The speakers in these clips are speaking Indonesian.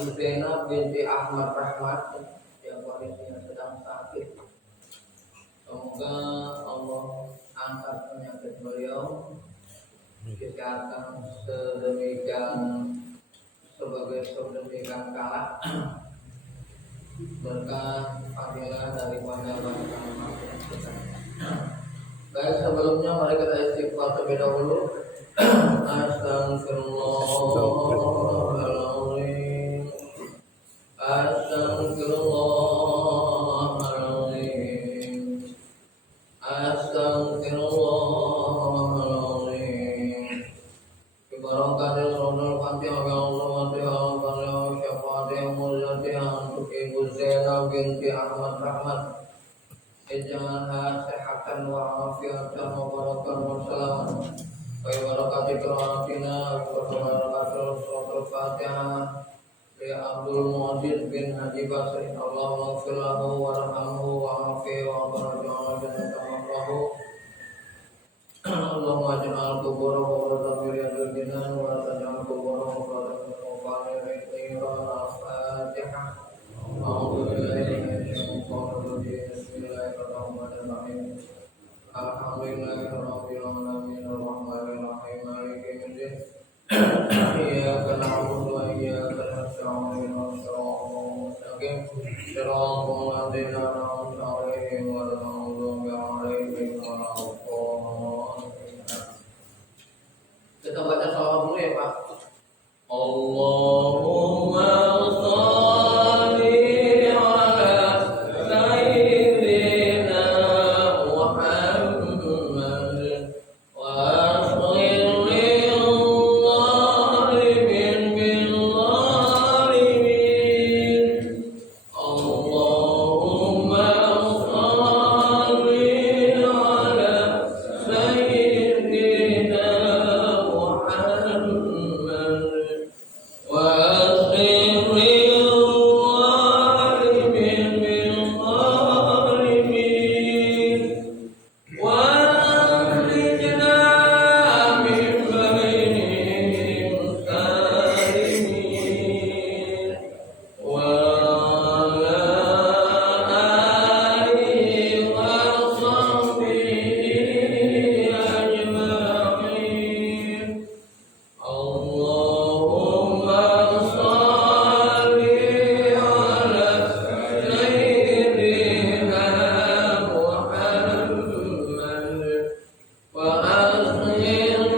Zainab binti Ahmad Rahmat yang kondisinya sedang sakit. Semoga Allah angkat penyakit beliau, kesehatan sedemikian kala berkat fadilah daripada bangsa manusia. Baik, sebelumnya mari kita istighfar terlebih dahulu. Astagfirullahaladzim. Astagfirullahaladzim. Astagfirullahaladzim. Bibarakatil sunnah Fatihah ya Allah Fatihah Fatihah syafaatih mulyatih untuk Ibu Zainab binti Ahmad Rahmat. Ij'alha sehatan wa afiatan wa barakatan wa salaman. Wa barakati qiraatina wa barakatul suratul Fatihah. Ya Abdul Mu'adzid bin Haji Basri. Allahumma ighfir lahu warhamhu wa'afihi wa barakalahu jannatahu. Allahumma ij'al quburahu qurratan min riyadil jinan wa la taj'al quburahu qurratan min ghafari al-Fatihah. A'udzu billahi minasyaitonir rajim. Bismillahirrahmanirrahim. Alhamdulillahirabbil alamin arrahmanir rahim maliki yaumiddin. Iyyaka na'budu wa iyyaka nasta'in ihdinas siratal mustaqim siratal ladzina an'amta 'alaihim ghairil maghdubi 'alaihim waladdallin. Kita baca salawat dulu ya Pak. Allahumma shalli ala sayyidina Muhammad wa asghiril zalimin bil zalimin. Allahumma shalli ala sayyidina Muhammad wa asghiril zalimin bil zalimin. Wa akhrijna min bainihim salimin. Wa ala alihi wa sahbihi ajma'in. Allahumma shalli ala sayyidina Muhammad wa asghiril zalimin bil zalimin. Allahumma shalli ala sayyidina Muhammad wa asghiril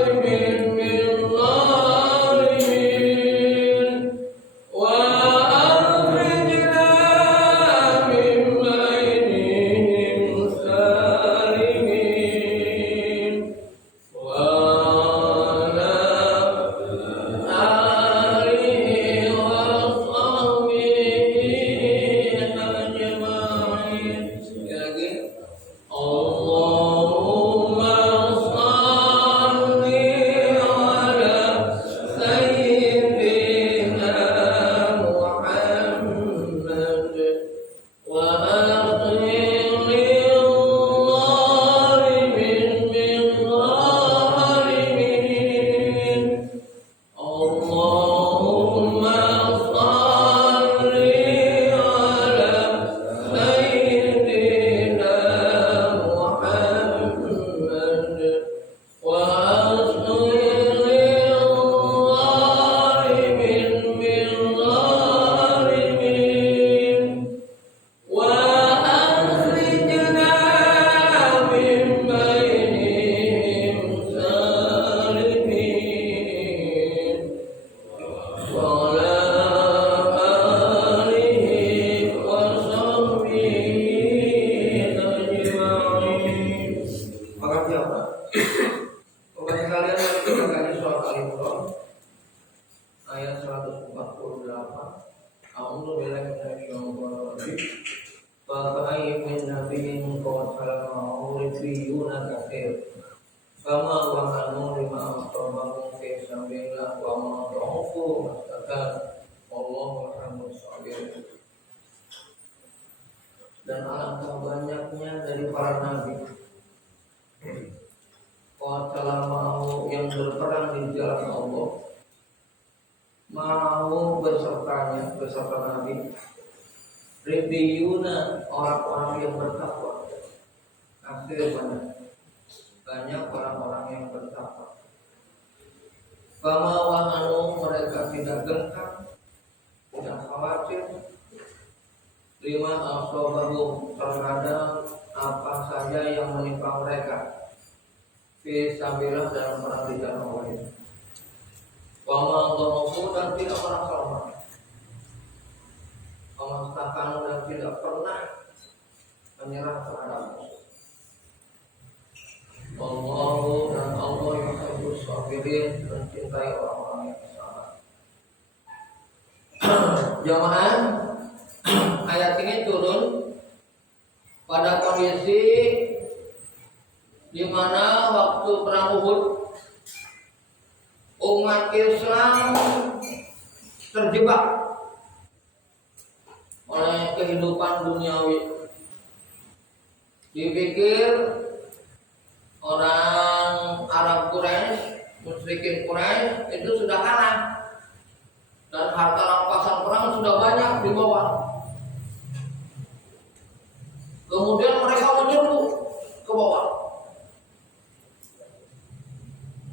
zalimin bil zalimin. Wa akhrijna min bainihim salimin. Wa ala alihi wa sahbihi ajma'in. Sekali lagi. Allahumma ribbiyuna katsir. Fama wahanu lima asabahu fi sabilillah wa ma dha'ufu mastakar. Wallahu a'lamu bissawab. Dan alangkah banyaknya dari para nabi telah mau yang berperang di jalan Allah, mau beserta nabi. Ribbiyuna, orang-orang yang bertakwa. Akhir banyak orang-orang yang bertakwa. Fama wahanu, mereka tidak gentar, tidak khawatir. Lima asobahu, terhadap apa saja yang menimpa mereka. Fisabilillah, dalam perang di jalan Allah. Wama dha'ufu, dan tidak merasa lemah. Wamastakan, dan tidak pernah menyerah terhadap musuh. Wallahu, dan Allah yang yuhibbus sabirin, mencintai orang-orang yang sabar. Jamaah, ayat ini turun pada kondisi di mana waktu perang Uhud umat Islam terjebak oleh kehidupan duniawi. Dipikir orang Arab Quraisy, musyrikin Quraisy itu sudah kalah dan harta rampasan perang sudah banyak di bawah. Kemudian mereka menyerbu ke bawah,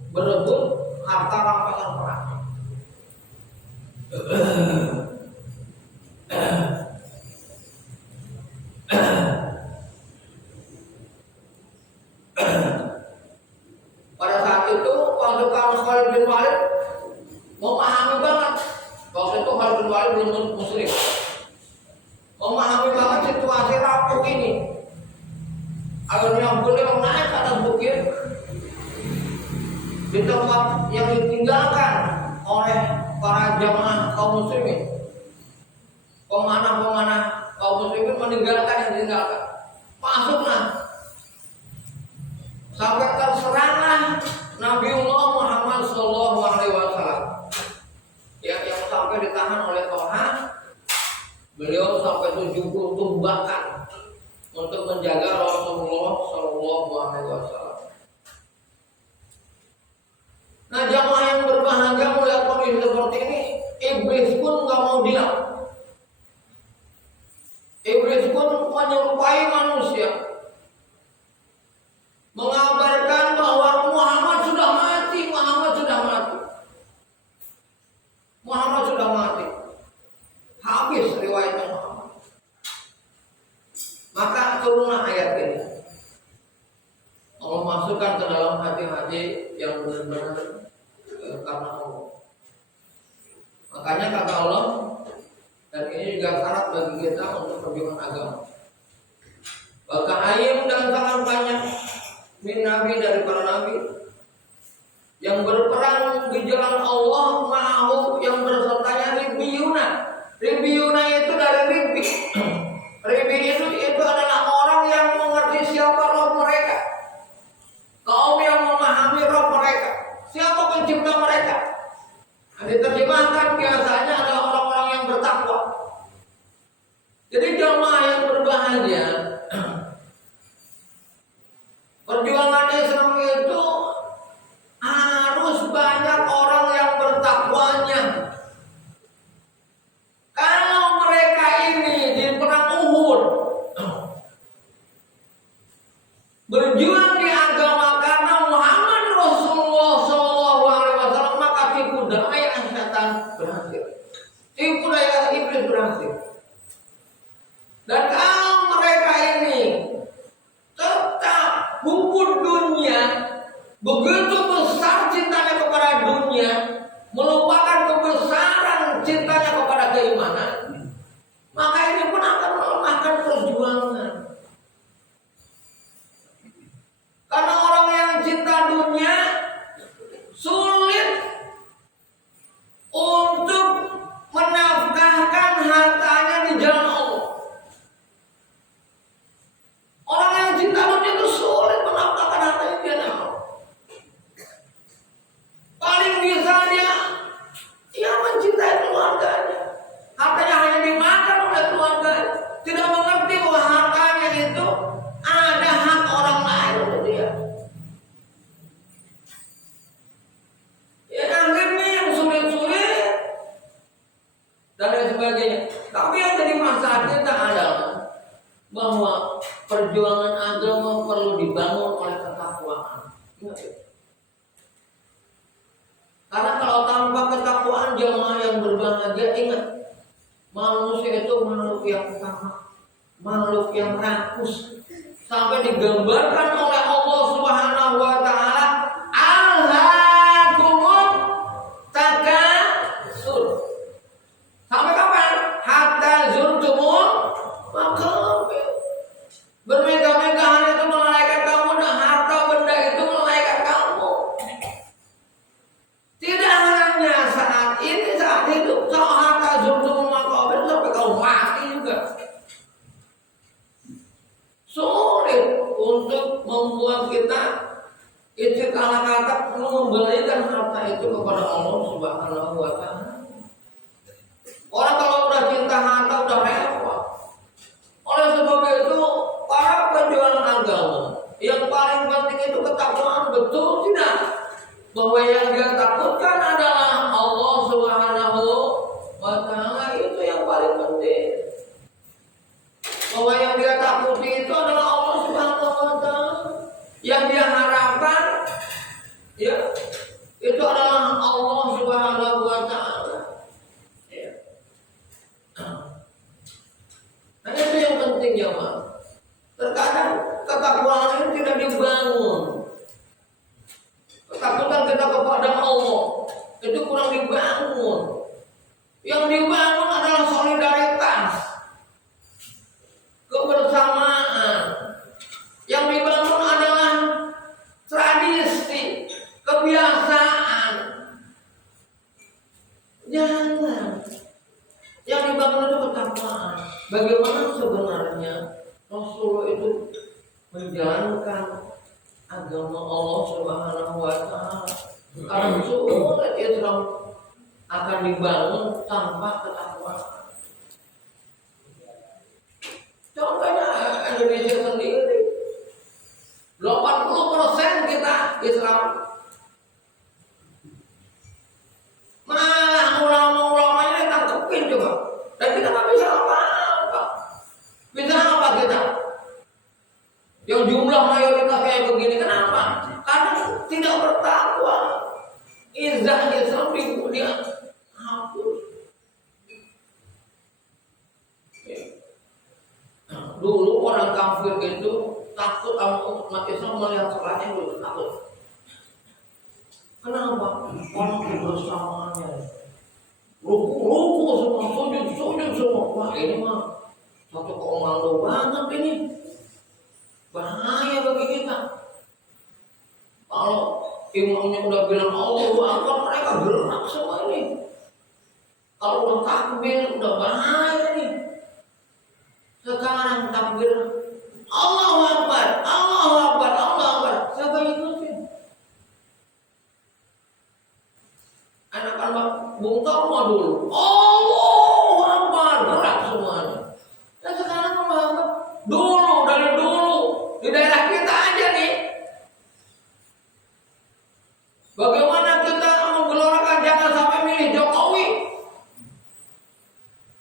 berebut harta rampasan perang. Pada saat itu pasukan Khalid bin Walid memahami banget. Waktu itu Khalid bin Walid belum muslim. Memahami banget situasi rapuh ini. Akhirnya beliau naik ke atas bukit di tempat yang ditinggalkan oleh para jamaah kaum muslimin. Pemanah-pemanah kaum muslimin meninggalkan yang ditinggalkan. Masuklah sampai terseranglah Nabiullah Muhammad SAW yang sampai ditahan oleh Tuhan. Beliau sampai 70 tumbakan untuk menjaga Rasulullah SAW. Nah, jamaah yang berbahagia melihat kondisi seperti ini, iblis pun nggak mau diam. Iblis pun menyerupai manusia, mengabarkan bahwa Muhammad sudah mati, Muhammad sudah mati, Muhammad sudah mati. Habis riwayatnya Muhammad. Maka turunlah ayat ini. Allah masukkan ke dalam hati-hati yang benar-benar karena Allah. Makanya kata Allah, dan ini juga syarat bagi kita untuk perjuangan agama. Bahkan ayat dan sangat banyak min nabi, dari para nabi yang berperang di jalan Allah, ma'ahu, yang bersertanya ribbiyuna. Ribbiyuna itu dari ribbi. Ribbi itu adalah orang yang mengerti siapa Rabb mereka, kaum yang memahami Rabb mereka, siapa pencipta mereka. Diterjemahkan biasanya adalah orang-orang yang bertakwa. Jadi jamaah yang berbahagia, perjuangan Islam itu harus banyak orang yang bertakwanya. Kalau mereka ini di perang Uhud berjuang di agama karena Muhammad Rasulullah SAW, maka tipu daya setan berhasil, tipu daya iblis berhasil. Dan kalau mereka ini tetap bubur dunia, begitu besar cintanya kepada dunia, melupakan kebesaran cintanya kepada keimanan, maka ini pun akan melemahkan perjuangan. Karena orang yang cinta dunia sulit untuk menafkahkan hartanya di jalan Allah. Orang yang cinta dunia itu sulit menafkahkan Ingat ya? Karena kalau tanpa ketakwaan jamaah yang berbahagia, ingat, manusia itu makhluk yang tamak, makhluk yang rakus. Sampai digambarkan oleh Allah Subhanahu wa taala, alhaakumut takatsur. Sampai kapan? Hatta zurtumul maqabir. Bermegah-megahan itu melalaikan kamu, dan harta benda itu melalaikan kamu. Tidak hanya saat ini, saat hidup, hatta zurtumul maqabir, sampai kau mati juga. Sulit untuk membuat kita istiqalah kata mengembalikan harta itu kepada Allah Subhanahu wa taala. Orang kalau udah cinta harta udah repot. Oleh sebab itu, para penjual agama yang paling penting itu ketakwaan, betul tidak? Bahwa yang dia takutkan adalah Allah Subhanahu wa taala, itu yang paling penting. Bahwa yang dia takuti itu adalah Allah Subhanahu wa taala. Yang dia harapkan ya itu adalah Allah Subhanahu wa taala. Ya. Nah, itu yang penting ya, Mas. Terkadang ketakwaan ini tidak dibangun. Ketakutan kita kepada Allah itu kurang dibangun. Yang dibangun adalah solidaritas, kebersamaan. Yang dibangun adalah tradisi, kebiasaan. Jangan. Yang dibangun itu ketakwaan. Bagaimana sebenarnya Rasulullah itu menjalankan agama Allah Subhanahu wa taala? Karena sulit Islam akan dibangun tanpa ketakwaan. Contohnya Indonesia sendiri, 80% kita Islam. Malah ulama-ulamanya ditangkepin coba. Dan kita nggak bisa apa-apa. Bisa apa kita? Yang jumlah mayoritas kayak begini, kenapa? Karena tidak bertakwa. Izah Islam dia hapus. Dulu orang kafir itu takut sama umat Islam melihat sholatnya dulu takut. Kenapa? Orang kebersamaannya, ruku semua, sujud semua. Wah, ini mah satu komando banget ini. Bahaya bagi kita. Kalau imamnya udah bilang Allahu Akbar, mereka gerak semua ini. Kalau udah takbir, udah bahaya ini. Sekarang takbir Allahu Akbar, Allahu Akbar, Allahu Akbar. Siapa yang ikutin? Anak-anak Bung Tomo dulu Allahu Akbar, gerak semuanya. Dan sekarang Allahu Akbar. Dari dulu di daerah kita aja nih. Bagaimana kita menggelorakan jangan sampai milih Jokowi?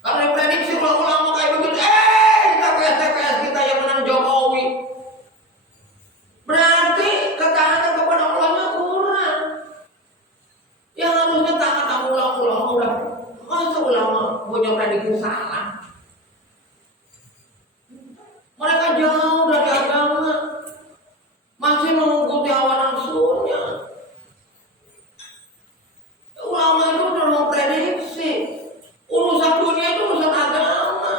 Karena prediksi ulama kayak begitu, TPS kita yang menang Jokowi. Berarti ketaatan kepada ulama kurang. Yang harusnya taat sama ulama udah. Masa ulama punya prediksi salah? Mereka jauh dari agama, masih mengikuti hawa nafsunya. Ulama itu udah memprediksi. Urusan dunia itu urusan agama.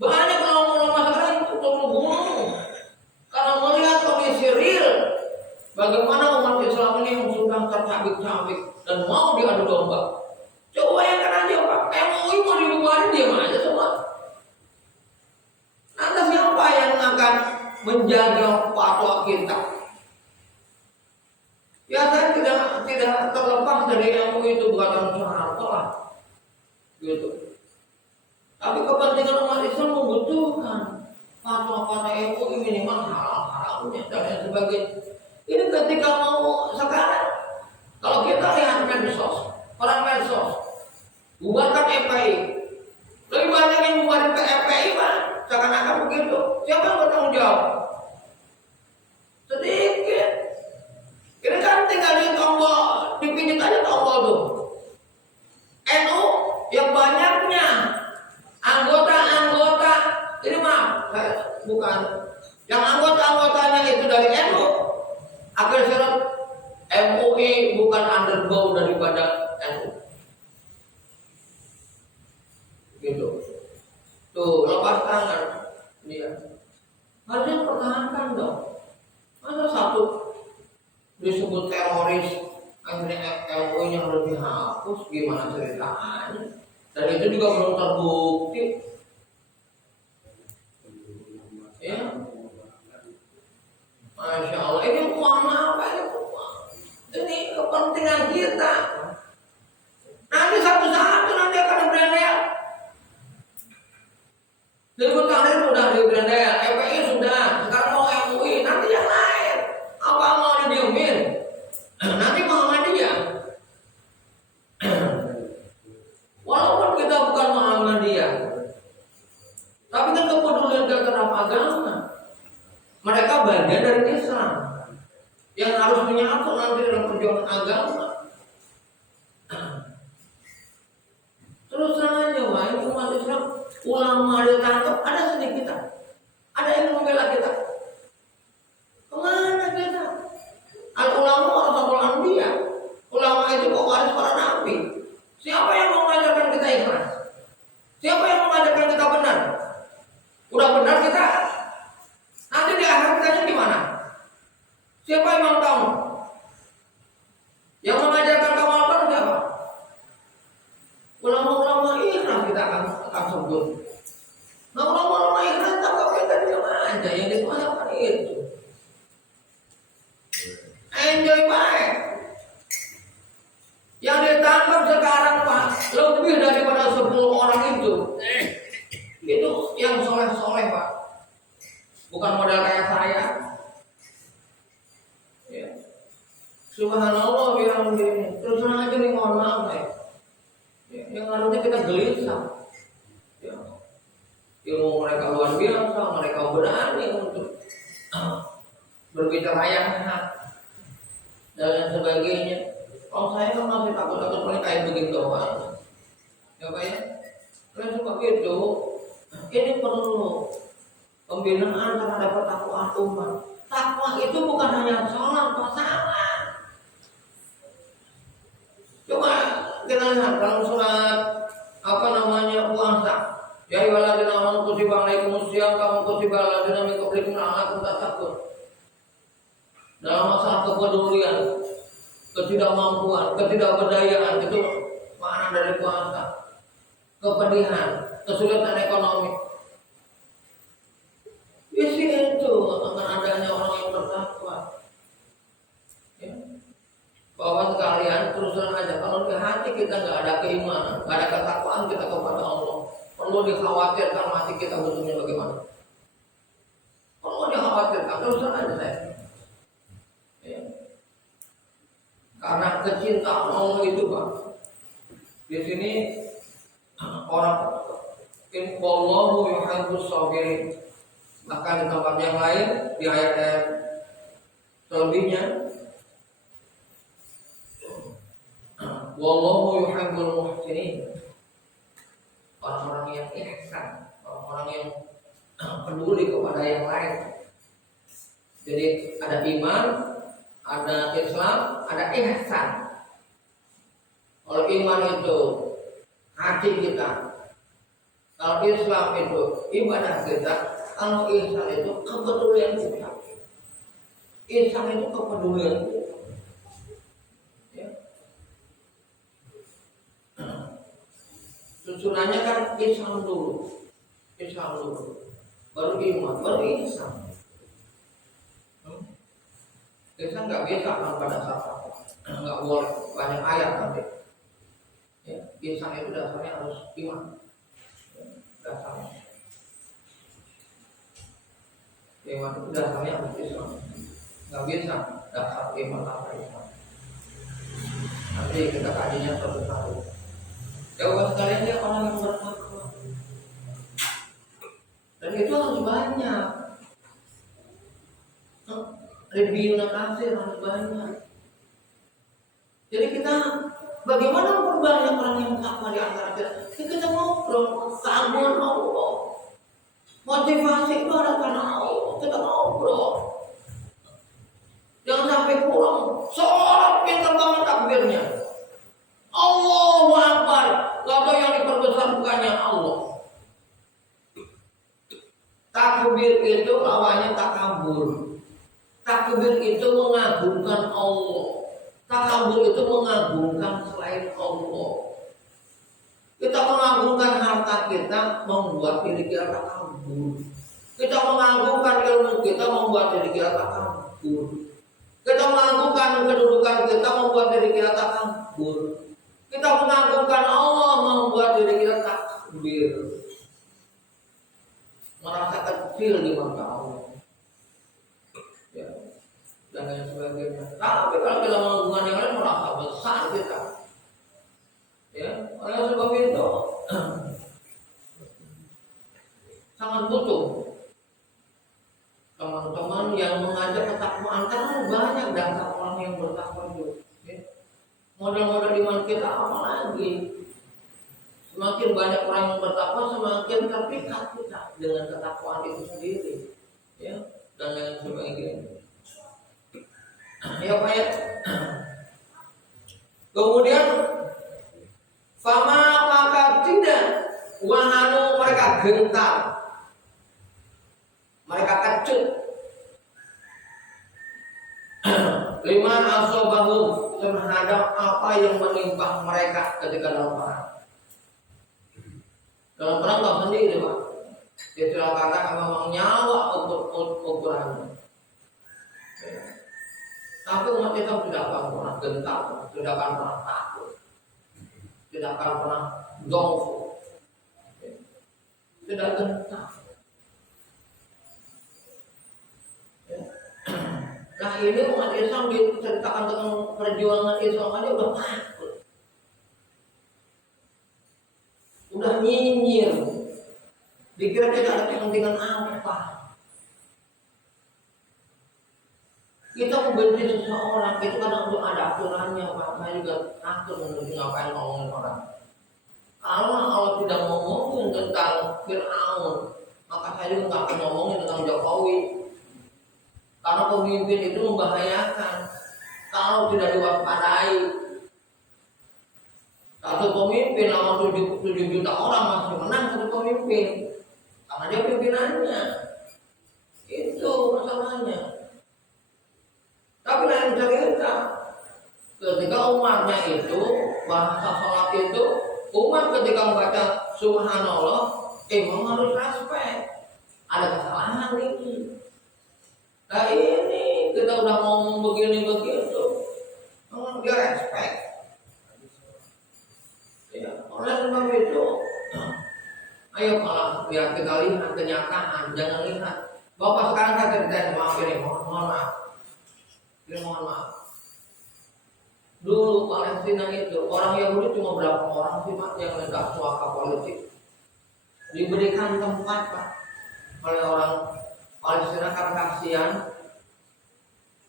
Banyak ulama sekarang itu membunuh karena melihat kondisi real. Bagaimana umat Islam ini yang sudah tercabik-cabik dan mau diadu domba. Coba bayangkan aja Pak, MUI mau dibubarin diam aja semua. Nanti siapa yang akan menjaga fatwa kita? Ya saya tidak terlepas dari MUI itu bukan Soeharto lah, gitu. Tapi kepentingan umat Islam membutuhkan fatwa-fatwa MUI minimal halal-halalnya dan lain sebagainya. Ini ketika mau sekarang, kalau kita lihat medsos, orang medsos, bubarkan FPI. Lebih banyak yang bubarin ke FPI Pak, seakan-akan begitu. Siapa yang bertanggung jawab? Sedikit. Akhir syarat MUI bukan undergo daripada NU. Gitu. Tuh, lepas tangan dia. Harusnya pertahankan dong. Masa satu disebut teroris, akhirnya MUI-nya harus dihapus, gimana ceritanya? Dan itu juga belum terbukti. Ya, Masya Allah, ini uang apa ini? Ini kepentingan kita. Nanti satu-satu nanti akan berandal. Jadi tahun sudah di berandal, FPI sudah, sekarang mau MUI, nanti yang lain. Apa mau didiemin? Nanti Muhammadiyah. Walaupun kita bukan Muhammadiyah, tapi kan kepedulian terhadap agama. Mereka bagian dari Islam yang harus menyatu nanti dalam perjuangan agama. Terus terang aja, wah, ini umat Islam, ulama ditangkap, ada sedikit kita, ada yang membela kita. Kemana kita? Al ulama warasatul anbiya. Ulama itu kok waris para nabi. Siapa yang mengajarkan kita ikhlas? Siapa yang mengajarkan kita benar? Udah benar kita, nanti di akhirat kitanya gimana? Siapa yang mau tahu? Yang mengajarkan kamu apa siapa? Ulama-ulama ikhlas kita akan sebut. Nah, ulama-ulama ikhlas tak kita diam aja, yang dimakan itu. Enjoy baik. Yang ditangkap sekarang Pak, lebih daripada 10 orang itu. Itu yang soleh-soleh Pak. Bukan modal kayak saya. Ya. Subhanallah bihamdihi. Terus aja nih, mohon maaf ya. Yang harusnya kita gelisah. Ya. Ilmu mereka luar biasa, mereka berani untuk berbicara yang hak dan sebagainya. Kalau saya kan masih takut-takut mereka kayak begitu doang. Ya Pak ya. Oleh sebab itu, ini perlu pembinaan terhadap ketakwaan umat. Takwa itu bukan hanya sholat, salah. Coba kita lihat dalam surat puasa. Ya ayyuhalladzina amanu kutiba alaikumusiyam kama kutiba alal ladzina min qablikum la'allakum tattaqun. Dalam masalah kepedulian, ketidakmampuan, ketidakberdayaan itu makna dari puasa. Kepedihan, kesulitan ekonomi. Isi itu akan adanya orang yang bertakwa. Ya. Bahwa sekalian terus terang aja, kalau di hati kita nggak ada keimanan, nggak ada ketakwaan kita kepada Allah, perlu dikhawatirkan mati kita bentuknya bagaimana. Perlu dikhawatirkan terus terang aja saya. Ya. Karena kecintaan Allah itu Pak. Di sini orang wallahu yuhibbus sabirin. Bahkan di tempat yang lain di ayat-ayat selebihnya wallahu yuhibbul muhsinin. Orang-orang yang ihsan, orang-orang yang peduli kepada yang lain. Jadi ada iman, ada Islam, ada ihsan. Kalau iman itu hati kita, kalau Islam itu ibadah kita, kalau ihsan itu kepedulian kita. Ihsan itu kepedulian kita. Ya. Susunannya kan Islam dulu, baru iman, baru ihsan. Ihsan nggak bisa tanpa dasar, nggak boleh banyak ayat nanti. Ya, ihsan itu dasarnya harus iman, dasarnya. Iman itu dasarnya harus Islam. Nggak bisa dasar iman tanpa Islam. Nanti kita kajinya suatu hari. Jawaban kalian dia orang yang bertakwa. Dan itu harus banyak. Review nakasir harus banyak. Jadi kita bagaimana memperbanyak orang yang takwa di antara kita? Kita ngobrol, keagungan Allah. Motivasi itu ada karena Allah. Kita ngobrol. Jangan sampai takbir itu mengagungkan Allah. Takabur itu mengagungkan selain Allah. Kita mengagungkan harta kita membuat diri kita takabur. Kita mengagungkan ilmu kita membuat diri kita takabur. Kita mengagungkan kedudukan kita membuat diri kita takabur. Kita mengagungkan Allah membuat diri kita takbir. Merasa kecil di mata Allah. Ya. Dan lain sebagainya. Tapi kalau kita mengagungkan yang lain merasa besar kita. Ya, oleh sebab itu sangat butuh teman-teman yang mengajak ketakwaan, karena banyak dasar orang yang bertakwa itu. Ya. Model-model iman kita apa lagi? Semakin banyak orang yang bertakwa, semakin terpikat kita dengan ketakwaan itu sendiri. Ya, dan lain sebagainya. Ya Pak ya. Kemudian fama maka tidak wahanu, mereka gentar, mereka kecut. Lima asobahum, terhadap apa yang menimpa mereka ketika dalam perang. Dalam perang tak sendiri Pak. Kecelakaan memang nyawa untuk ukurannya. Tapi umat Islam tidak akan pernah gentar, tidak akan pernah takut, tidak akan pernah dongfu, tidak gentar. Nah ini umat Islam diceritakan tentang perjuangan Islam aja udah takut, udah nyinyir, dikira tidak ada kepentingan apa. Kita membenci seseorang itu kadang untuk ada aturannya Pak. Saya juga takut untuk ngapain ngomongin orang. Kalau Allah tidak ngomongin tentang Fir'aun, maka saya juga nggak akan ngomongin tentang Jokowi. Karena pemimpin itu membahayakan kalau tidak diwaspadai. Satu pemimpin lawan 7 juta orang masih menang satu pemimpin, karena dia pimpinannya. Itu masalahnya. Tapi lain cerita, ketika umatnya itu bahasa sholat itu, umat ketika membaca Subhanallah, memang harus respect. Ada kesalahan ini. Nah ini kita udah ngomong begini begitu, dia respect. Ya, oleh sebab itu, ayo kalau biar kita lihat kenyataan, jangan lihat. Bapak sekarang saya ceritain maaf ini, mohon maaf. Mohon maaf. Dulu Palestina itu orang Yahudi cuma berapa orang sih Pak yang menegak suaka politik. Diberikan tempat Pak oleh orang Palestina karena kasihan.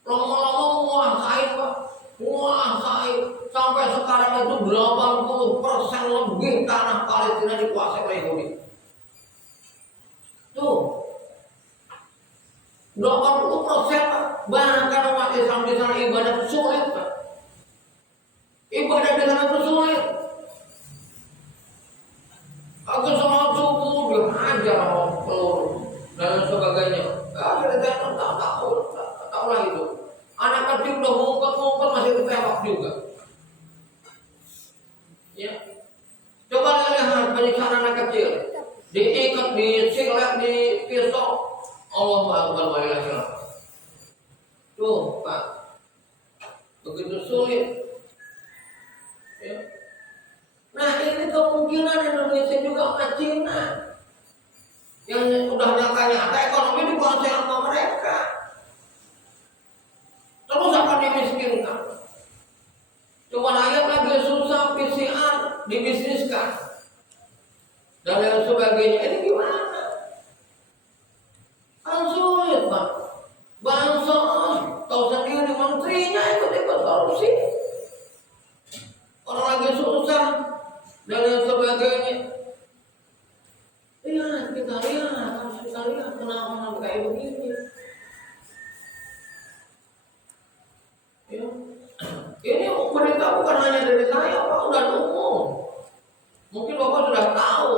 Lama-lama menguasai Pak, menguasai sampai sekarang itu 80% lebih tanah Palestina dikuasai oleh Yahudi. Tuh 80% Pak. Bahkan umat Islam di sana ibadah sulit Pak. Ibadah di sana itu sulit. Aku sholat subuh dihajar peluru dan sebagainya. Akhirnya saya tak tahu lah itu. Anak kecil udah ngumpet masih ditembak juga. Ya. Coba lihat penyiksaan anak kecil, diikat, disilet, di pisau. Allahu Akbar wa la ilaha illallah. Tuh Pak, begitu sulit. Ya. Nah ini kemungkinan Indonesia juga sama Cina yang udah nyata-nyata ekonomi dikuasai sama mereka. Terus akan dimiskinkan. Cuma rakyat lagi susah PCR dibisniskan dan lain sebagainya. Ini gimana? Kan sulit Pak. Bansos, tahu sendiri menterinya ikut korupsi. Orang lagi susah dan lain sebagainya. Kita lihat kenapa sampai kayak begini. Ya. Ini berita bukan hanya dari saya, Pak, udah umum. Mungkin Bapak sudah tahu,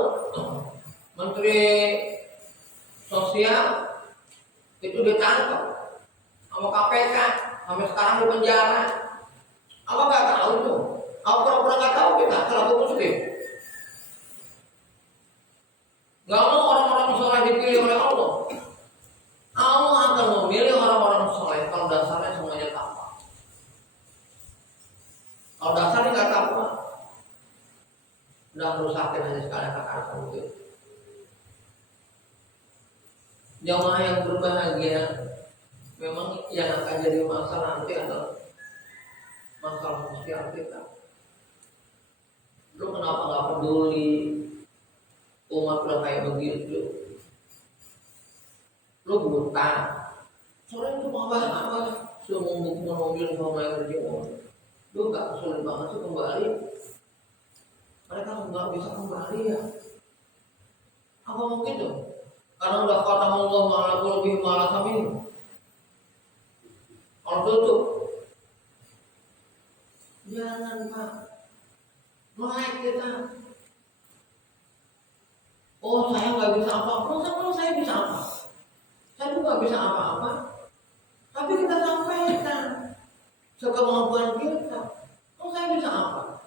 Menteri Sosial itu ditangkap sama KPK. KPK, sampai sekarang di penjara. Apa nggak tahu itu? Apa pura-pura nggak tahu kita kalau aku muslim? Nggak mau orang-orang soleh dipilih oleh Allah. Allah akan memilih orang-orang soleh kalau dasarnya semuanya takwa. Kalau dasarnya nggak takwa, udah rusakin aja sekalian kata itu. Jamaah yang berbahagia, memang yang akan jadi masalah nanti adalah masalah sosial kita. Lu kenapa nggak peduli umat udah kayak begitu? Lu buta, soalnya itu apa? Semua mobil sama yang berjemur. Lu nggak sulit banget sih kembali. Mereka nggak bisa kembali ya. Apa mungkin tuh? Karena udah kata Allah malah lebih malah kami. Kalau tutup, jangan Pak, melek kita. Oh saya nggak bisa apa-apa, kalau saya bisa apa? Saya juga bisa apa-apa. Tapi kita sampaikan sekemampuan kita. Oh saya bisa apa?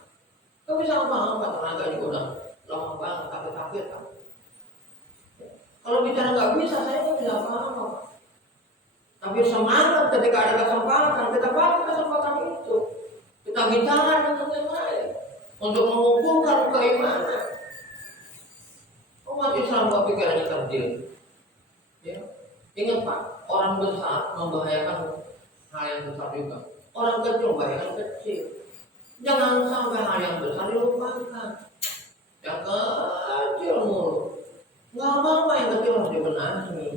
Gak bisa apa-apa, tenaga juga udah lama banget, takut-takut kan. Kalau bicara nggak bisa, saya nggak bisa apa-apa. Tapi semangat ketika ada kesempatan, kita pakai kesempatan itu. Kita bicara dengan yang lain untuk mengumpulkan keimanan. Umat Islam kok pikirannya kerdil. Ya. Ingat Pak, orang besar membahayakan hal yang besar juga. Orang kecil membahayakan kecil. Jangan sampai hal yang besar dilupakan. Yang kecil mulu. Nggak apa-apa yang kecil harus dibenahi.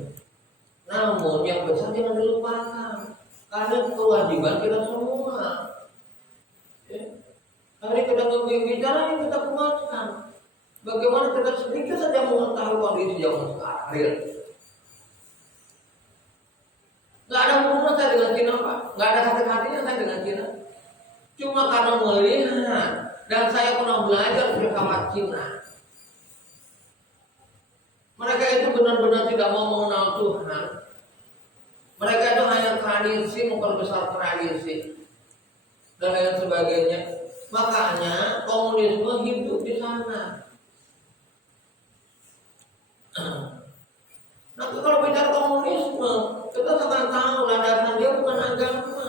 Namun yang besar jangan dilupakan. Karena kewajiban kita semua. Ya. Hari kita bicara yang kita kuatkan. Bagaimana kita sedikit saja mengetahui kondisi zaman sekarang. Nggak ada hubungan saya dengan Cina Pak. Nggak ada sakit hatinya saya dengan Cina. Cuma karena melihat dan saya pernah belajar bersama Cina. Mereka itu benar-benar tidak mau mengenal Tuhan. Mereka itu hanya tradisi, memperbesar tradisi dan lain sebagainya. Makanya komunisme hidup di sana. Nah kalau bicara komunisme, kita akan tahu landasan dia bukan agama,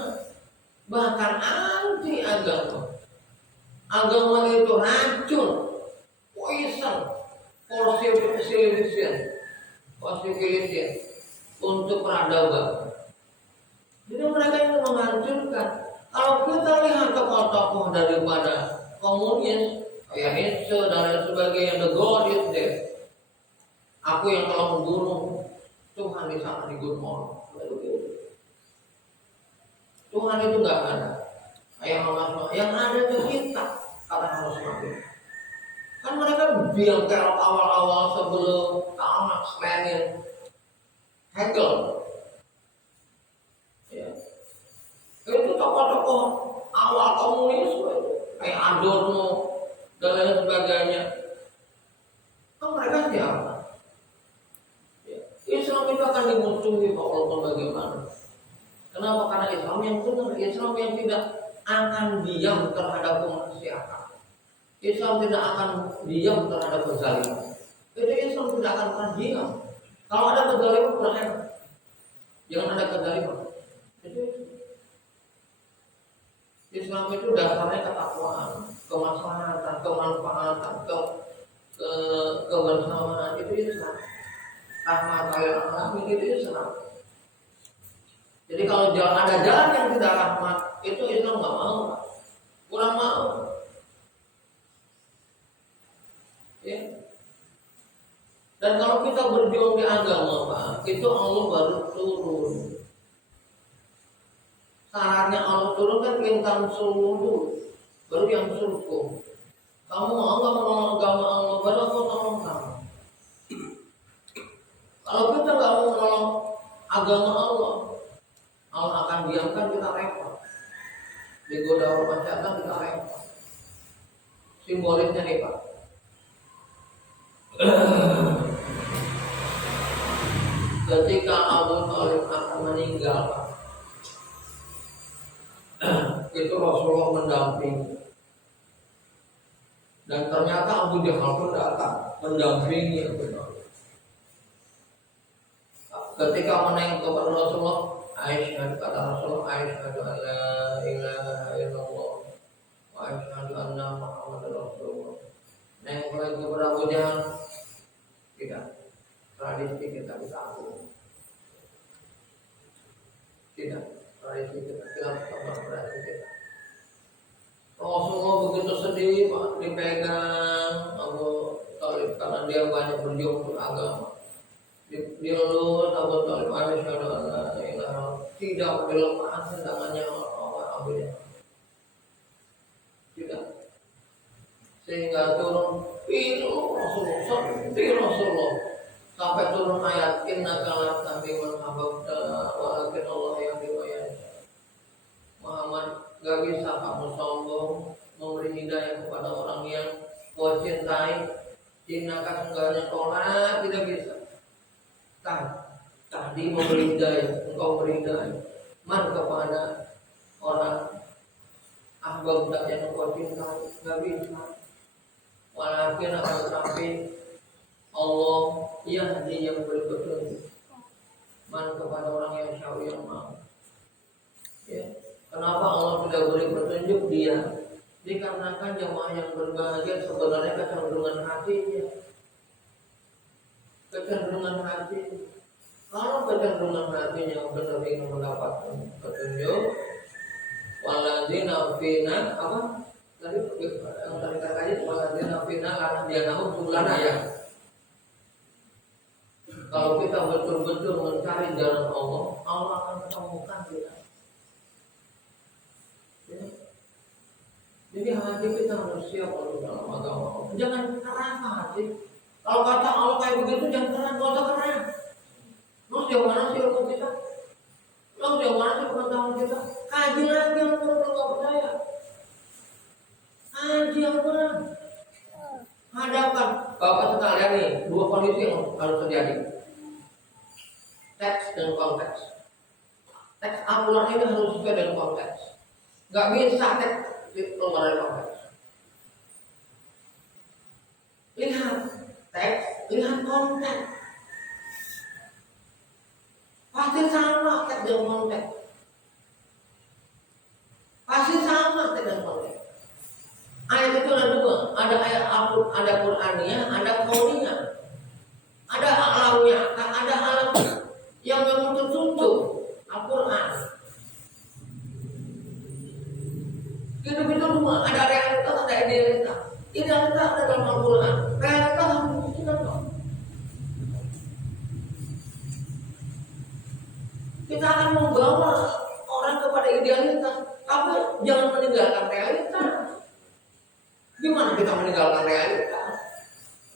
bahkan anti agama. Agama itu racun, poison, for civilization, untuk peradaban. Jadi mereka itu menghancurkan. Kalau kita lihat tokoh-tokoh daripada komunis, kayak Nietzsche dan lain sebagainya, the God is there. Aku yang telah membunuh Tuhan di sana di Gunung. Tuhan itu nggak ada. Yang ada itu kita, kata harus mati. Kan mereka biang kerok awal-awal sebelum Marx, Lenin, Hegel. Ya. Itu tokoh-tokoh awal komunisme kayak Adorno dan lain sebagainya. Kan mereka siapa? Ya. Islam itu akan dimusuhi walaupun bagaimana. Kenapa? Karena Islam yang benar, Islam yang tidak akan diam terhadap kemaksiatan. Islam tidak akan diam terhadap kezaliman. Jadi Islam tidak akan pernah diam. Kalau ada kezaliman kurang enak. Jangan ada kezaliman. Jadi Islam itu dasarnya ketakwaan, kemaslahatan, kemanfaatan, kebersamaan itu Islam. Rahmat alamin itu Islam. Jadi kalau ada jalan yang tidak rahmat, itu Islam nggak mau, kurang mau. Ya. Dan kalau kita berjuang di agama, Pak, itu Allah baru turun. Syaratnya Allah turun kan intan suluh, baru yang sulku. Kamu mau nggak menolong agama Allah, baru aku tolong kamu. Kalau kita nggak mau menolong agama Allah, Allah akan diamkan kita repot. Digoda orang masyarakat kita repot. Simbolisnya nih Pak. Ketika Abu Thalib akan meninggal, Pak, itu Rasulullah mendampingi. Dan ternyata Abu Jahal pun datang mendampingi Abu Jahal. Ketika menengok kepada Rasulullah, Aisyah kata Rasulullah, Aisyhadu an la ilaha illallah wa asyhadu anna Muhammadar Rasulullah. Nengok lagi kepada Abu Jahal, tidak. Tradisi kita aku. Tidak, tradisi kita tradisi kita. Rasulullah begitu sedih, Pak, dipegang Abu Thalib karena dia banyak berjuang untuk agama. Dilelus Abu Thalib, Aisyhadu an la ilaha illallah, tidak dilepas tangannya oleh Abu Jahal. Tidak. Sehingga turun pilu Rasulullah sampai turun ayat inna kala tabi man hababta walakin Allah yang diwayai. Muhammad, gak bisa kamu sombong memberi hidayah kepada orang yang kau cintai. Cintakan enggaknya tolak, tidak bisa. Tadi memberi hidayah, engkau beri hidayah man kepada orang ahbabta yang engkau cintai, gak bisa. Walakin akan tetapi Allah dia yang beri petunjuk man kepada orang yang syau yang mau. Ya. Kenapa Allah tidak beri petunjuk dia? Dikarenakan jemaah yang berbahagia sebenarnya kecenderungan hatinya. Kecenderungan hati. Kalau kecenderungan hatinya benar ingin mendapatkan petunjuk, waladina fina apa? Tadi yang tadi katanya waladina fina karena dia tahu jumlahnya ya. Kalau kita betul-betul mencari jalan Allah, Allah akan menemukan kita. Ya. Jadi hati kita harus siap untuk dalam agama Allah. Jangan keras hati. Kalau kata Allah kayak begitu jangan keras, gak usah keras. Mau sejauh mana sih hukum kita? Mau sejauh mana sih pengetahuan kita? Kaji lagi yang perlu gak percaya. Kaji yang benar. Hadapkan Bapak sekalian nih, dua kondisi yang harus terjadi. Teks dan konteks. Teks Al-Quran ini harus sesuai dengan konteks. Gak bisa teks keluar dari konteks. Lihat teks, lihat konteks. Pasti sama teks dan konteks. Pasti sama teks dan konteks. Ayat itu ada dua, ada ayat ada Qur'annya, ada kauniyah. Ada alamnya, ada alam yang memang tertutup Al-Quran. Hidup itu dua, ada realitas, ada idealitas. Idealitas ada dalam Al-Quran, realitas harus dibuktikan. Kita akan membawa orang kepada idealitas, tapi jangan meninggalkan realitas. Gimana kita meninggalkan realitas?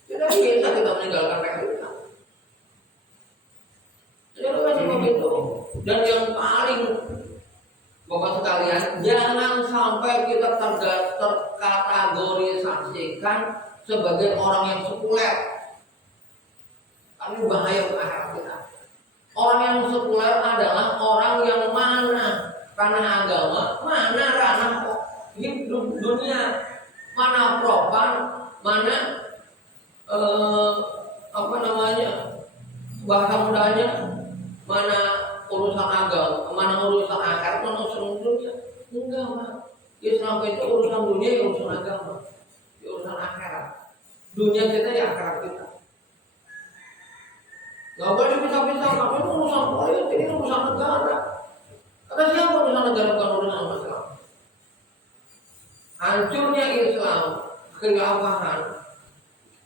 Tidak bisa kita meninggalkan realitas. Jadi masih begitu. Dan yang paling Bapak sekalian, jangan sampai kita terkategorisasikan sebagai orang yang sekuler. Tapi bahaya untuk akhirat kita. Orang yang sekuler adalah orang yang mana ranah agama, mana ranah hidup dunia, mana propan, mana bahasa mudanya, mana urusan agama, mana urusan akhirat, mana urusan dunia. Enggak, Pak. Islam itu urusan dunia, ya urusan agama, ya urusan akhirat. Dunia kita ya akhirat kita. Gak boleh bisa-bisa, apa itu urusan politik, ini urusan negara. Kata siapa urusan negara bukan urusan Islam? Hancurnya Islam, kehilafahan,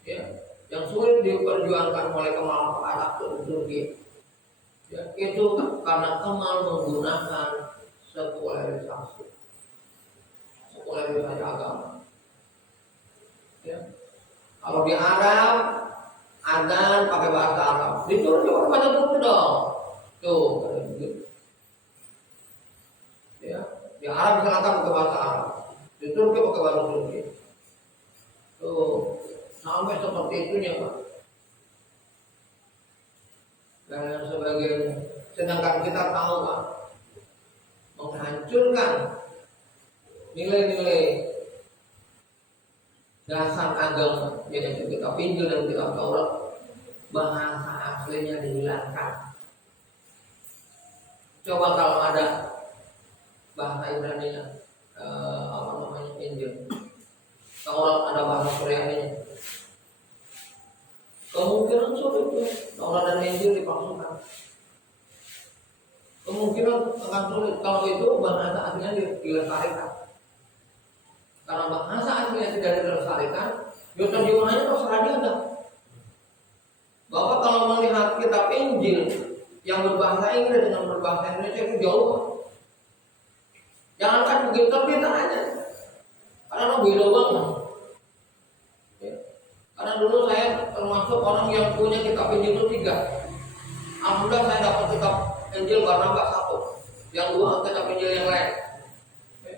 ya, yang sulit diperjuangkan oleh Kemal Atatürk Turki, ya, itu karena Kemal menggunakan sekularisasi agama. Ya. Kalau di Arab, adzan pakai bahasa Arab, di Turki pakai bahasa Turki dong. Tuh, begitu. Ya, di Arab Selatan pakai bahasa Arab, di Turki pakai bahasa Turki. Tuh, sampai seperti itunya, Pak. Dan sebagainya. Sedangkan kita tahu, Pak, menghancurkan nilai-nilai dasar agama yaitu kitab Injil dan kitab Taurat, bahasa aslinya dihilangkan. Coba kalau ada bahasa Ibrani-nya, Injil, Taurat ada bahasa Suryani, kemungkinan sulit tuh Taurat dan Injil dipalsukan. Kemungkinan akan sulit kalau itu bahasa aslinya dilestarikan. Karena bahasa aslinya tidak dilestarikan, ya terjemahannya terserah dia ada. Bahwa kalau melihat kitab Injil yang berbahasa Inggris dengan berbahasa Indonesia itu jauh. Jangankan begitu terbitan aja, karena beda banget. Ya. Karena dulu saya termasuk orang yang punya kitab Injil itu 3. Alhamdulillah saya dapat kitab Injil Barnabas 1, yang 2 kitab Injil yang lain. Ya.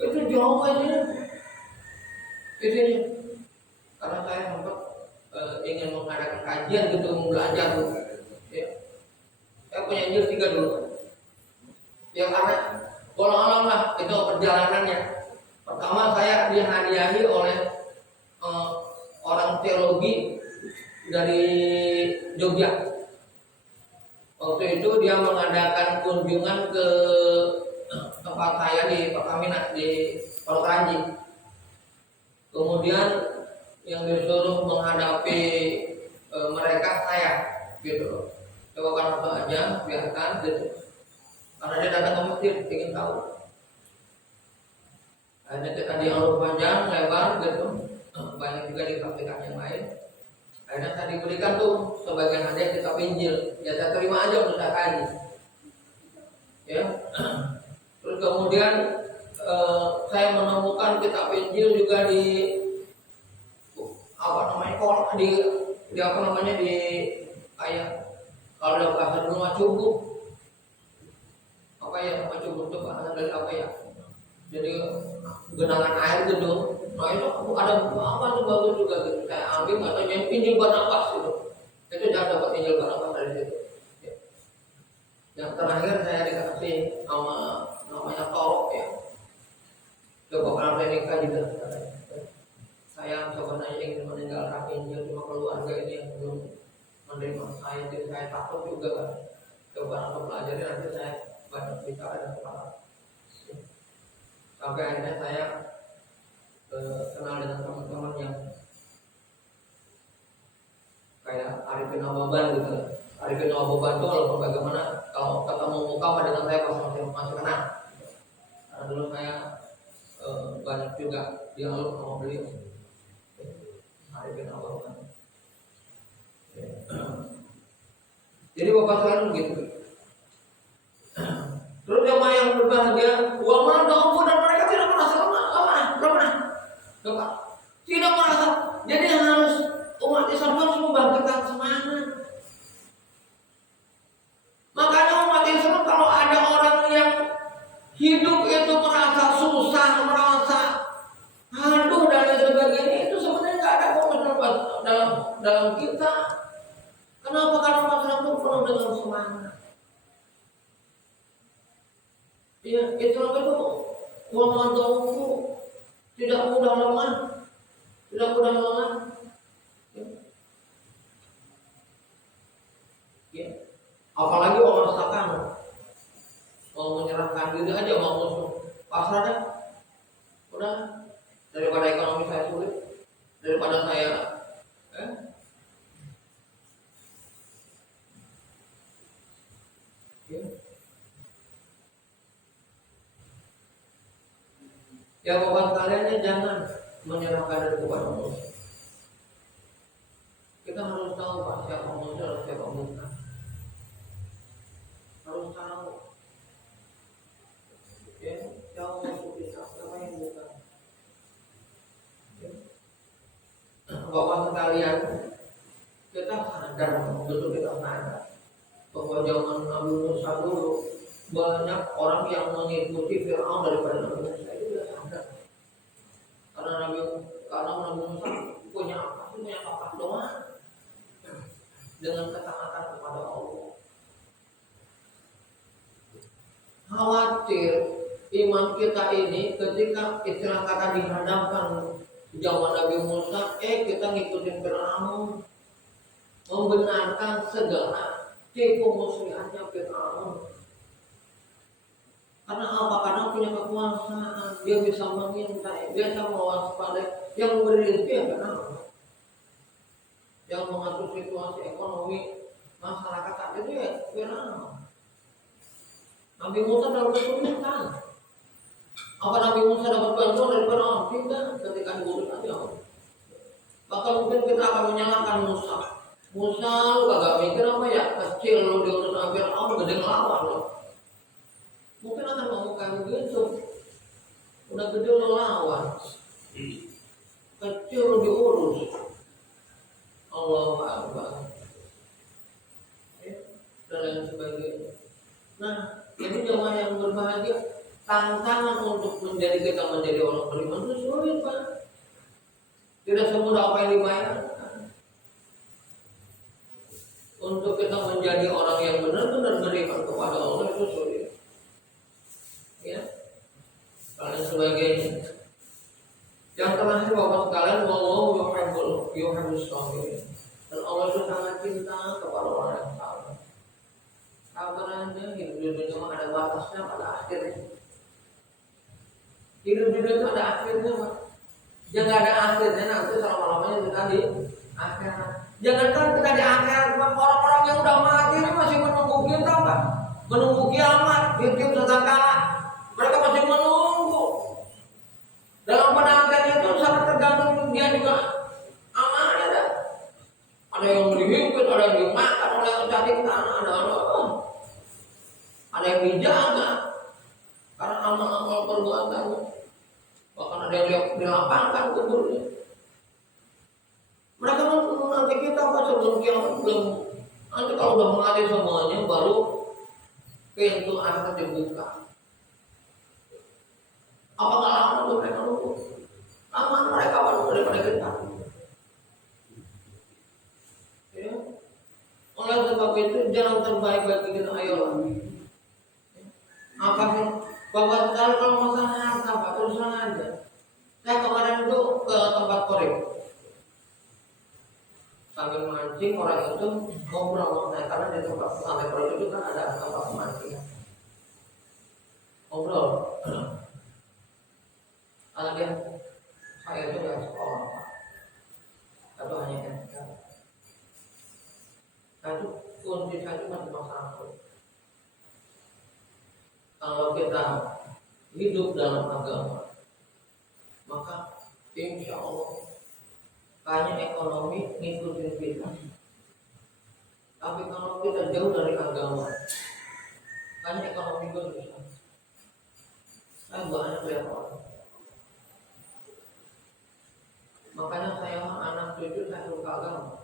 Itu jauh aja isinya. Karena saya sempat ingin mengadakan kajian gitu, belajar tuh. Ya. Saya punya Injil 3 dulu. Ya karena walau lah itu perjalanannya. Pertama saya dihadiahi oleh orang teologi dari Jogja. Waktu itu dia mengadakan kunjungan ke tempat saya di Pertamina di Palokaranji. Kemudian yang disuruh menghadapi mereka saya gitu. Coba kan aja biarkan gitu. Karena dia datang ke masjid ingin tahu. Hanya kita dialog panjang lebar gitu. Banyak juga dipraktikkan yang lain. Akhirnya saya diberikan tuh sebagian hadiah kitab Injil. Ya saya terima aja untuk saya kaji. Ya. Terus kemudian saya menemukan kitab Injil juga di di kayak kalau ada bahasa dulu cukup cukup itu bahasa dari apa ya? Jadi genangan air gitu. Nah itu ada apa tuh bagus juga gitu. Saya ambil katanya Injil Barnabas gitu. Itu jangan dapat Injil Barnabas dari situ. Ya. Yang terakhir saya dikasih sama namanya Torok ya. Coba kalau nikah juga. Saya sebenarnya ingin meninggalkan Injil, cuma keluarga ini yang belum menerima saya, jadi saya takut juga kan. Coba untuk pelajari nanti saya banyak bicara dan kepala. Sampai akhirnya saya kenal dengan teman-teman yang kayak Arifin Ababan gitu. Arifin Ababan itu kalau bagaimana kalau ketemu muka dengan saya masih kenal. Karena dulu saya banyak juga dialog sama beliau. Arifin Ababan. Jadi bapak sekalian begitu. Terus jemaah yang berbahagia, wa man ta'awun dan mereka tidak merasa lemah. Tidak merasa. Jadi harus umat Islam harus membangkitkan semangat. Makanya umat Islam kalau ada orang yang hidup itu merasa susah, merasa haduh dan lain sebagainya, itu sebenarnya nggak ada komitmen dalam kita. Kenapa? Karena umat Islam itu penuh dengan semangat. Ya, Islam itu tidak mudah lemah. Ya. Apalagi orang merasakan mau menyerahkan diri aja mau musuh pasrah deh. Udah daripada ekonomi saya sulit, daripada saya ya bapak sekalian jangan menyerahkan diri kepada musuh. Kita harus tahu Pak siapa musuh dan siapa bukan. Harus tahu. Ya, siapa musuh kita, siapa yang bukan. Ya. Bapak sekalian, kita sadar, betul kita sadar bahwa zaman Nabi Musa dulu banyak orang yang mengikuti Fir'aun daripada Nabi Musa. Itu sudah sadar. Karena Nabi Musa punya apa? Punya tongkat doang dengan ketaatan kepada Allah. Khawatir iman kita ini ketika istilah kata dihadapkan zaman Nabi Musa, kita ngikutin Fir'aun, membenarkan segala tipu muslihatnya Fir'aun. Karena apa? Karena punya kekuasaan, dia bisa mengintai, dia bisa mewaspadai, yang memberi rezeki ya Fir'aun, yang mengatur situasi ekonomi masyarakat saat itu ya Fir'aun. Nabi Musa dalam kesulitan. Apa Nabi Musa dapat bantuan dari Fir'aun? Tidak, ketika diurus aja. Bahkan mungkin kita akan menyalahkan Musa. Musa lu kagak mikir apa ya? Kecil lu diurus sama Fir'aun, gede ngelawan lo. Mungkin akan ngomong kayak begitu. Udah gede lo lawan. Kecil lu diurus. Allahu Akbar. Dan lain sebagainya. Nah, ini jamaah yang berbahagia. Tantangan untuk kita menjadi orang beriman itu sulit, Pak. Tidak semudah apa yang dibayangkan. Untuk kita menjadi orang yang benar-benar beriman kepada Allah itu sulit. Ya, dan sebagainya. Yang terakhir Bapak sekalian, wallahu yuhibbus sabirin. Dan Allah itu sangat cinta kepada orang yang sabar. Sabar aja, hidup di dunia ada batasnya pada akhirnya. Hidup di dunia itu ada akhirnya, Pak. Jangan ada akhirnya, nanti selama-lamanya kita di akhirat. Jangankan kita di akhirat, orang-orang yang udah mati ini masih menunggu kita, Pak. Menunggu kiamat, hidup sangkala. Mereka masih menunggu. Dalam penantian itu sangat tergantung dia juga amanah ada. Ada yang dihimpit, ada yang dimakan, ada yang cacing tanah, ada yang dijaga karena amal-amal perbuatannya. Bahkan ada yang dilapangkan kuburnya. Mereka nanti kita apa sebelum kiamat belum. Nanti kalau udah mati semuanya baru pintu akhirat dibuka. Apakah lama untuk mereka nunggu? Lama mereka menunggu daripada kita. Ya. Oleh sebab itu jalan terbaik bagi kita ayolah. Apa sih? Bapak kalau masalah harta, Pak, terus aja. Saya kemarin itu ke tempat korek. Sambil mancing, orang itu ngobrol sama saya karena di tempat sampai korek itu kan ada tempat mancing. Ngobrol. Dia saya itu nggak sekolah, Pak. Tapi hanya SK. Satu kunci saya cuma satu. Kalau kita hidup dalam agama, maka insya Allah kayaknya ekonomi ngikutin kita. Tapi kalau kita jauh dari agama, kayaknya ekonomi itu susah. Saya banyak lihat orang. Makanya saya anak cucu saya suka agama.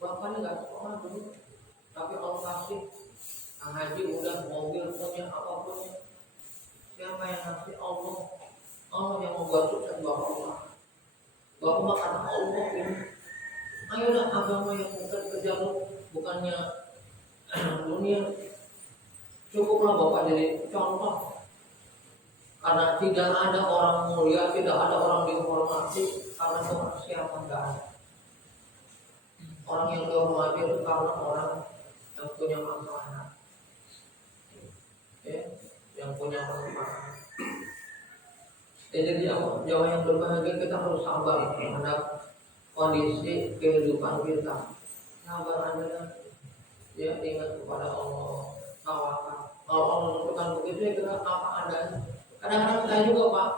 Bapaknya nggak sekolah dulu, tapi Allah kasih. Kang Haji udah mobil punya apapun. Siapa yang ngasih? Allah. Allah yang membuat sukses Bapak Allah. Bapak makan Allah ini. Ayolah agama yang bukan kerja bukannya dunia. Cukuplah Bapak jadi contoh. Karena tidak ada orang mulia, tidak ada orang dihormati karena kemaksiatan tidak ada. Orang yang dihormati itu karena orang yang punya manfaat. Yang punya manfaat. Jadi jauh yang berbahagia kita harus sabar terhadap kondisi kehidupan kita. Sabar adalah ya ingat kepada Allah, tawakal. Kalau Allah menentukan begitu ya kita apa adanya. Kadang-kadang saya juga Pak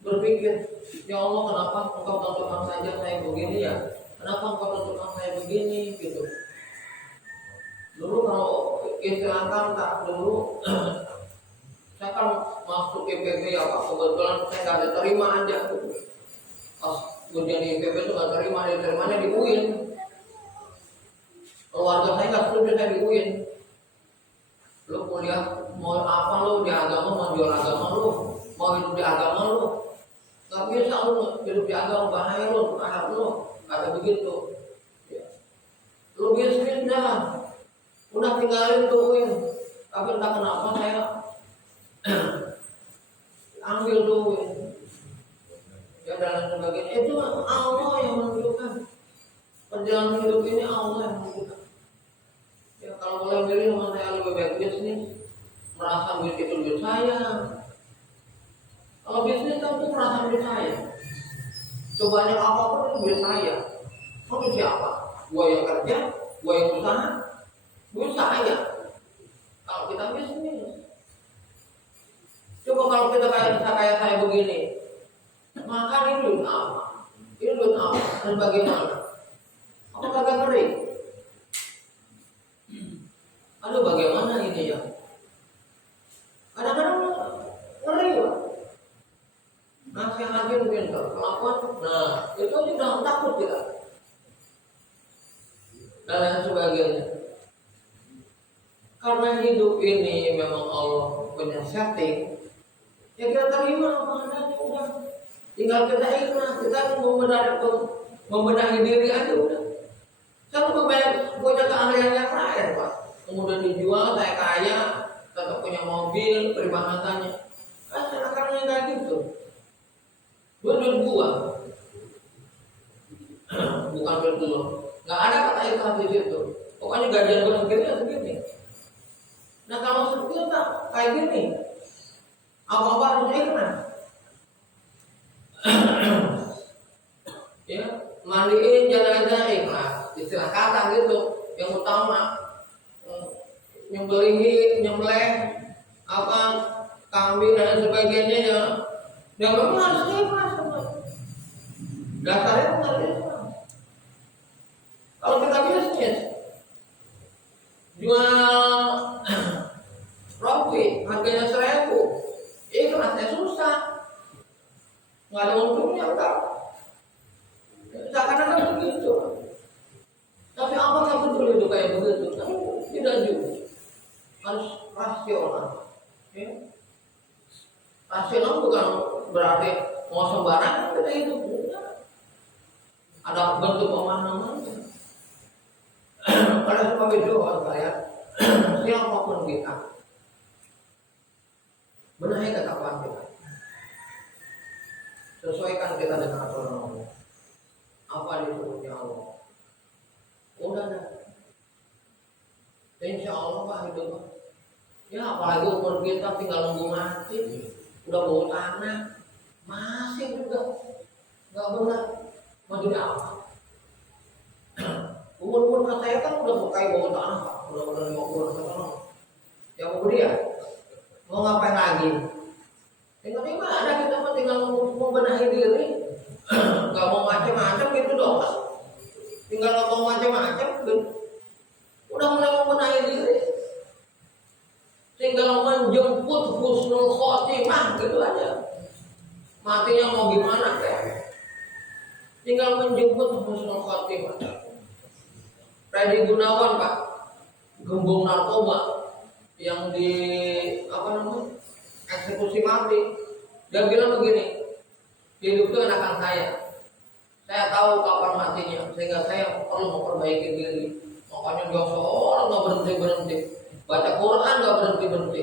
berpikir, ya Allah kenapa engkau tentukan saja saya begini ya? Kenapa engkau tentukan saya begini gitu? Dulu kalau istilah kata dulu saya kan masuk IPB ya Pak, kebetulan saya nggak diterima aja gitu. Pas ujian IPB itu nggak terima, diterimanya di UIN. Keluarga saya nggak setuju saya di UIN. Lu kuliah mau apa lu di agama, mau jual agama lu, mau hidup di agama lu, nggak bisa lu hidup di agama, bahaya lu, anak lu, kata begitu. Ya. Lu bisnis dah, udah tinggalin tuh UIN. Tapi entah kenapa saya ambil duit, ya dan lain sebagainya. Itu Allah yang menentukan. Perjalanan hidup ini Allah yang menentukan. Ya kalau boleh milih sama saya lebih baik bisnis, merasa duit itu duit saya. Kalau bisnis tentu merasa duit saya. Sebanyak apapun itu duit saya. Mau siapa? Gua yang kerja, gua yang usaha, duit saya. Kalau kita bisnis, coba kalau kita kayak saya begini, maka ini duit apa? Ini duit apa? Dan bagaimana? Apakah agak ngeri? Aduh bagaimana ini ya? Kadang-kadang ngeri Pak. Nasihatin pintar, kelakuan, nah itu sudah takut kita. Dan lain sebagainya. Karena hidup ini memang Allah punya setting, ya kita terima apa adanya udah. Tinggal kita ikhlas, kita membenahi diri aja udah. Saya punya keahlian yang lain Pak. Kemudian dijual, saya kaya, tetap punya mobil, peribahasannya. Kan anak-anaknya kayak gitu. Duit gua, bukan duit lu. Nggak ada kata ikhlas di situ. Pokoknya gajian gua segini. Nah kalau seperti itu kayak gini, apa-apa harus ikhlas. Ya, mandiin jenazah ikhlas. Istilah kata gitu. Yang utama nyembelih apa kambing dan sebagainya ya. Yang memang harus ikhlas. Dasarnya harus ikhlas. Kalau kita bisnis jual roti harganya 1.000, ikhlasnya susah, nggak ada untungnya enggak. Seakan-akan begitu. Tapi apakah betul itu kayak begitu? Tidak juga. Harus rasional. Ya. Rasional bukan berarti mau sembarangan kita hidup. Ada bentuk pemahaman. Oleh sebab itu saya siapapun kita benahi ketakwaan kita, sesuaikan kita dengan aturan Allah. Apa disuruhnya Allah, udah dah. Insya Allah Pak hidup. Ya apalagi umur kita tinggal nunggu mati, udah bau tanah, masih juga nggak benar. Mau jadi apa? Umur saya kan udah pakai bau tanah Pak, udah 50 tahun. Ya mau dia, mau ngapain lagi? Tinggal ada kita mah tinggal membenahi diri, nggak mau macam-macam gitu dong. Tinggal nggak mau macam-macam, udah mulai membenahi diri. Tinggal menjemput husnul khotimah gitu aja. Matinya mau gimana kayak? Tinggal menjemput husnul khotimah. Freddy Gunawan Pak, gembong narkoba yang di eksekusi mati. Dia bilang begini, hidup itu enakan saya. Saya tahu kapan matinya, sehingga saya perlu memperbaiki diri. Makanya dia seorang nggak berhenti. Baca Quran nggak berhenti.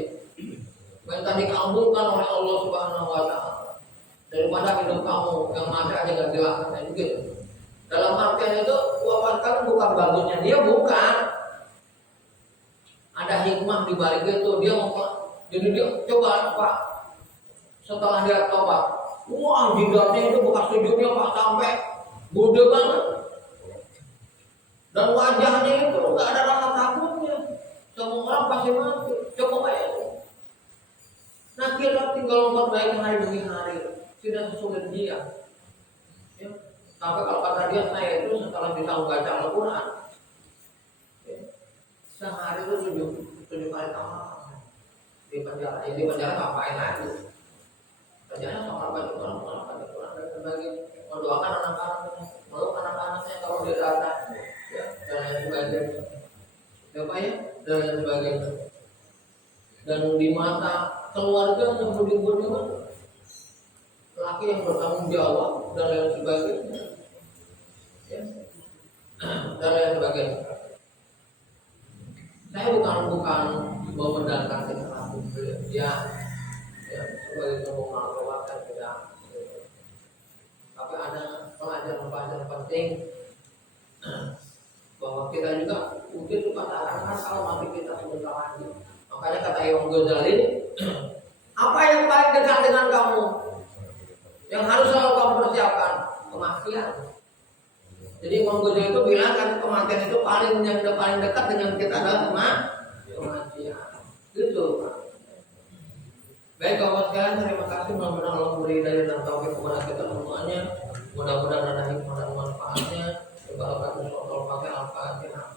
Minta dikabulkan oleh Allah Subhanahu Wa Taala. Daripada hidup kamu yang mati aja nggak jelas, kayak gitu. Dalam artian itu, wafatkan bukan bagusnya dia, bukan. Ada hikmah di balik itu. Dia mau, jadi dia coba Pak. Setelah dia tobat, wah jidatnya itu bekas sujudnya Pak sampai gede banget. Dan wajahnya itu nggak ada rasa takutnya. Semua orang pasti mati. Coba bayangin. Nah kita tinggal memperbaiki hari demi hari. Tidak sesulit dia. Ya. Tapi kalau kata dia, saya itu setelah bisa membaca Al-Quran, ya, sehari itu 7 kali tamat di penjara. Di penjara ngapain lagi? Penjara soal baca Quran dan sebagainya. Mendoakan anak-anaknya, meluk anak-anaknya kalau dia datang, ya, dan lain sebagainya. Siapa ya? Dan lain sebagainya. Dan di mata keluarga yang budi-budiman, laki yang bertanggung jawab dan lain sebagainya, ya. Dan lain sebagainya. Saya bukan membenarkan kesalahan beliau, ya. ya sebagai sebuah martabat tidak. Tapi ada pelajaran-pelajaran penting bahwa kita juga mungkin suka darahkan kalau mati kita sebentar lagi. Makanya kata Imam Ghazali, apa yang paling dekat dengan kamu yang harus selalu kamu persiapkan? Kematian. Jadi Imam Ghazali itu bilang kan kematian itu yang paling dekat dengan kita adalah kematian. Gitu Pak. Baik kawan sekalian, terima kasih mudah-mudahan Allah beri daya dan taufik kepada kita semuanya. Mudah-mudahan ada hikmah dan manfaatnya. Berkah Rasul pakai Al-Fatihah.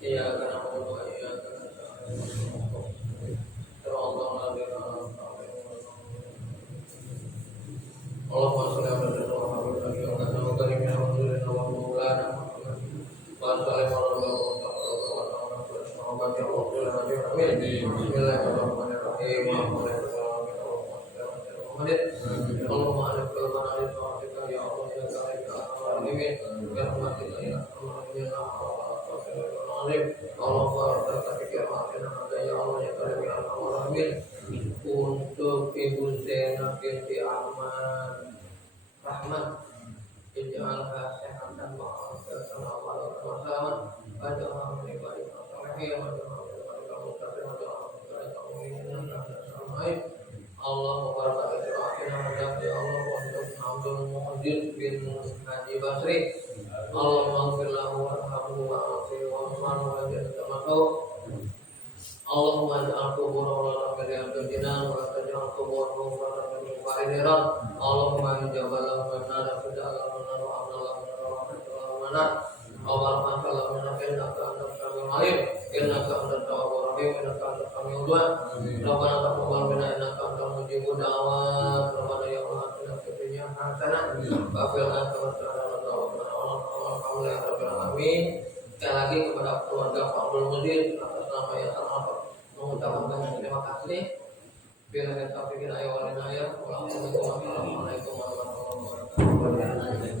Iya karena Allah iya Allahumma shalli ala sayyidina Muhammad wa ala alihi wa sahbihi untuk Ibu Zainab binti Ahmad Rahmat ij'alha sehatan wa afiatan wa selamat pada amal ibadah saleh wa Allah memberkati akhirnya ya Allah untuk Abdul Muhajir bin Haji Basri Allah maghfirlahu warhamhu wa'afihi wa'afanu wa jannatahu Allahumma ja'al kuburana min al-jinan wa taj'al kuburahum min al-khairat Allahumma jabalahu min nar fida'alahu min nar wa amnalahu min nar Allahumma sallallahu alaihi wa sallam innaka alim innaka antat tawwabur rahim innaka antas samiul du'a Rabbana taqabbal minna innaka antal mujibud da'awat Rabbana ya Allah atina fid dunya hasanah wa fil akhirati hasanah wa qina adzabannar amin. Sekali lagi kepada keluarga Pak Abdul Mudir atas nama yang sangat mengucapkan banyak terima kasih. Bila kita pikir ayo walina ya, wassalamualaikum warahmatullahi wabarakatuh.